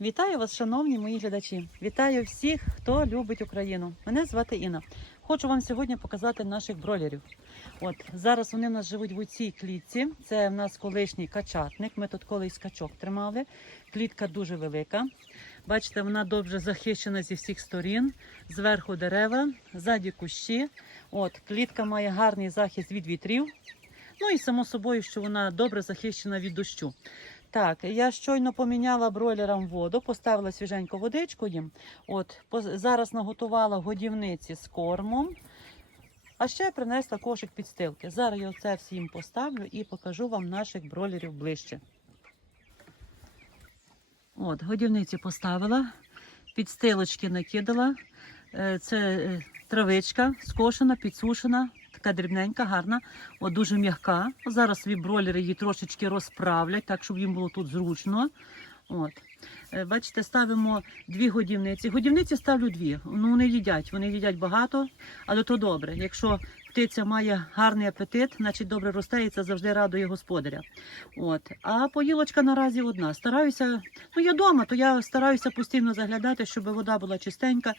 Вітаю вас, шановні мої глядачі. Вітаю всіх, хто любить Україну. Мене звати Інна. Хочу вам сьогодні показати наших бройлерів. От зараз вони в нас живуть в цій клітці. Це в нас колишній качатник. Ми тут колись качок тримали. Клітка дуже велика. Бачите, вона добре захищена зі всіх сторін. Зверху дерева, ззаді кущі. От клітка має гарний захист від вітрів. Ну і само собою, що вона добре захищена від дощу. Так, я щойно поміняла бройлерам воду, поставила свіженьку водичку їм. От зараз наготувала годівниці з кормом. А ще принесла кошик підстилки. Зараз я це всім поставлю і покажу вам наших бройлерів ближче. От, годівниці поставила, підстилочки накидала. Е, Це е, травичка скошена, підсушена, така дрібненька, гарна, от дуже м'яка. Зараз свої бройлери її трошечки розправлять, так щоб їм було тут зручно. От. Е, Бачите, ставимо дві годівниці. Годівниці ставлю дві. Ну, вони їдять, вони їдять багато, але то добре. Якщо птиця має гарний апетит, значить добре росте і це завжди радує господаря. От. А поїлочка наразі одна. Стараюся, ну я вдома, то я стараюся постійно заглядати, щоб вода була чистенька,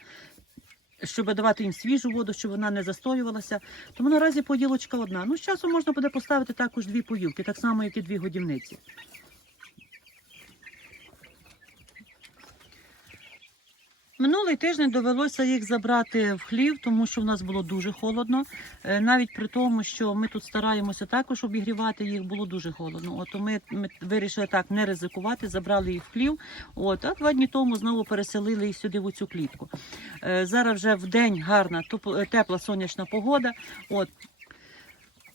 щоб давати їм свіжу воду, щоб вона не застоювалася. Тому наразі поїлочка одна. Ну, з часом можна буде поставити також дві поївки, так само, як і дві годівниці. Минулий тиждень довелося їх забрати в хлів, тому що в нас було дуже холодно. Е, Навіть при тому, що ми тут стараємося також обігрівати їх, було дуже холодно. От ми, ми вирішили так не ризикувати, забрали їх в хлів. От, а два дні тому знову переселили їх сюди в цю клітку. Е, Зараз вже в день гарна, тепла сонячна погода. От.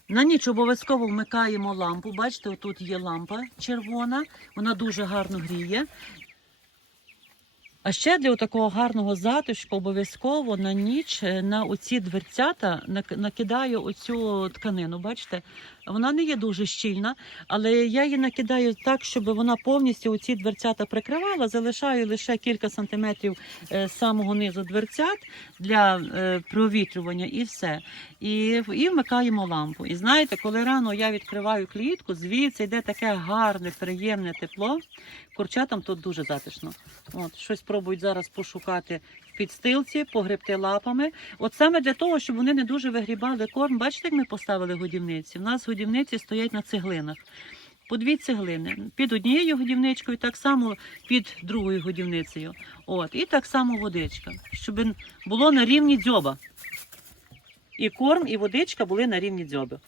На ніч обов'язково вмикаємо лампу. Бачите, тут є лампа червона, вона дуже гарно гріє. А ще для такого гарного затишку обов'язково на ніч е, на оці дверцята нак- накидаю оцю тканину. Бачите, вона не є дуже щільна, але я її накидаю так, щоб вона повністю оці дверцята прикривала. Залишаю лише кілька сантиметрів е, з самого низу дверцят для е, провітрювання і все. І, і вмикаємо лампу. І знаєте, коли рано я відкриваю клітку, звідси йде таке гарне, приємне тепло. Курчатам тут дуже затишно. От, щось пробують зараз пошукати в підстилці, погребти лапами. От саме для того, щоб вони не дуже вигрібали корм. Бачите, як ми поставили годівниці? У нас годівниці стоять на цеглинах. По дві цеглини. Під однією годівничкою, так само під другою годівницею. От, і так само водичка, щоб було на рівні дзьоба. І корм, і водичка були на рівні дзьоби.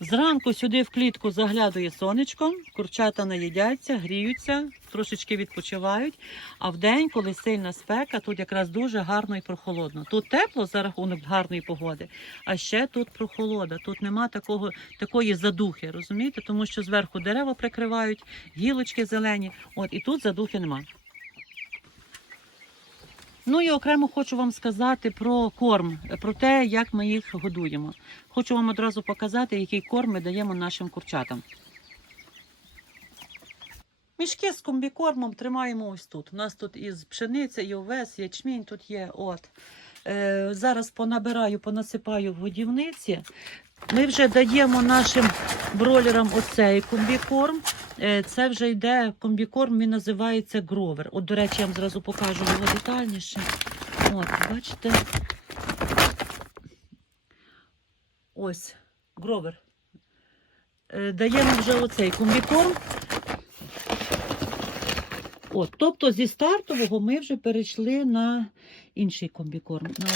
Зранку сюди в клітку заглядує сонечко, курчата наїдяться, гріються, трошечки відпочивають. А вдень, коли сильна спека, тут якраз дуже гарно і прохолодно. Тут тепло за рахунок гарної погоди, а ще тут прохолода. Тут нема такого, такої задухи, розумієте? Тому що зверху дерева прикривають, гілочки зелені. От і тут задухи нема. Ну і окремо хочу вам сказати про корм, про те, як ми їх годуємо. Хочу вам одразу показати, який корм ми даємо нашим курчатам. Мішки з комбікормом тримаємо ось тут. У нас тут із пшениця, і овес, ячмінь тут є. От. Е, зараз понабираю, понасипаю в годівниці. Ми вже даємо нашим бролерам оцей комбікорм. Е, Це вже йде комбікорм, він називається гровер. От, до речі, я вам зразу покажу його детальніше. От, бачите. Ось, гровер. Даємо вже оцей комбікорм. От, тобто зі стартового ми вже перейшли на інший комбікорм. На.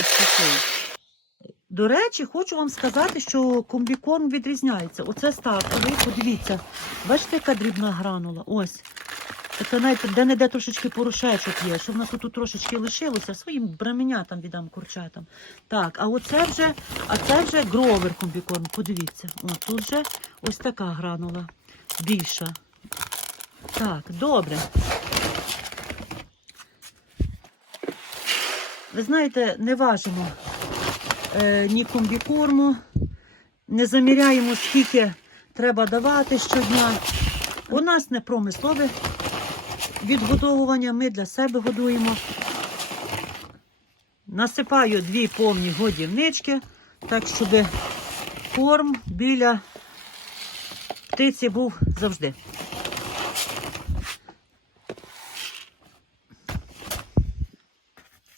До речі, хочу вам сказати, що комбікорм відрізняється. Оце стартовий, подивіться. Бачите, яка дрібна гранула? Ось. Це навіть де-не-де трошечки порошечок є, що в нас тут трошечки лишилося, своїм браменятам віддам курчатам. Так, а оце вже, а це вже гровер комбікорм. Подивіться. О, тут вже ось така гранула. Більша. Так, добре. Ви знаєте, не важимо е, ні комбікорму, не заміряємо, скільки треба давати щодня. У нас не промислове відгодовування, ми для себе годуємо. Насипаю дві повні годівнички, так щоб корм біля птиці був завжди.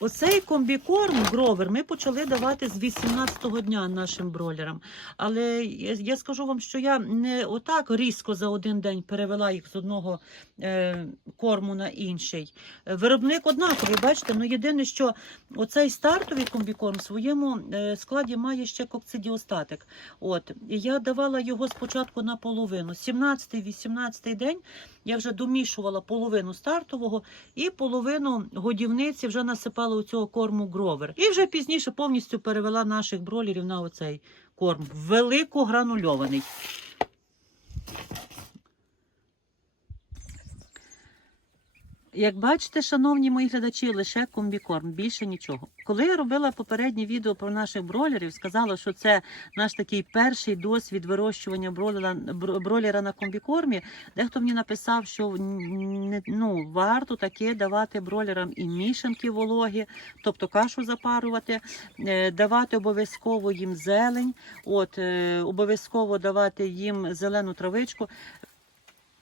Оцей комбікорм гровер ми почали давати з 18-го дня нашим бройлерам. Але я, скажу вам, що я не отак різко за один день перевела їх з одного е, корму на інший. Виробник однаковий, бачите, ну єдине, що оцей стартовий комбікорм в своєму е, складі має ще кокцидіостатик. От, я давала його спочатку на половину. 17-18 день я вже домішувала половину стартового і половину годівниці вже насипала у цього корму гровер. І вже пізніше повністю перевела наших бролерів на оцей корм. Великогранульований. Як бачите, шановні мої глядачі, лише комбікорм, більше нічого. Коли я робила попереднє відео про наших бройлерів, сказала, що це наш такий перший досвід вирощування бройлера, бро- бройлера на комбікормі. Дехто мені написав, що ну, варто таке давати бройлерам і мішанки вологі, тобто кашу запарувати, е, давати обов'язково їм зелень, от, е, обов'язково давати їм зелену травичку.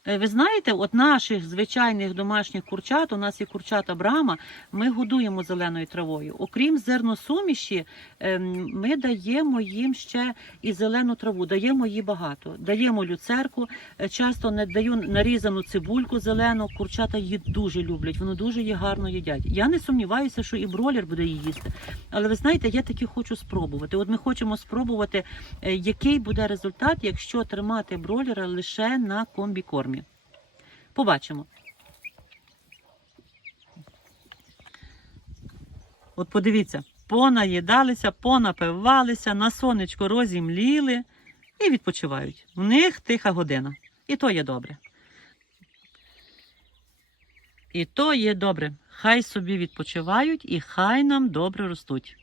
Е, Ви знаєте, от наших звичайних домашніх курчат, у нас є курчата брама, ми годуємо зеленою травою. Окрім зерносуміші, ем, ми даємо їм ще і зелену траву, даємо її багато. Даємо люцерку, е, часто не даю нарізану цибульку зелену. Курчата її дуже люблять, вони дуже її гарно їдять. Я не сумніваюся, що і бролер буде її їсти. Але ви знаєте, я таки хочу спробувати. От ми хочемо спробувати, е, який буде результат, якщо тримати бролера лише на комбікормі. Побачимо. От подивіться, понаїдалися, понапивалися, на сонечко розімліли і відпочивають. В них тиха година. І то є добре. І то є добре. Хай собі відпочивають і хай нам добре ростуть.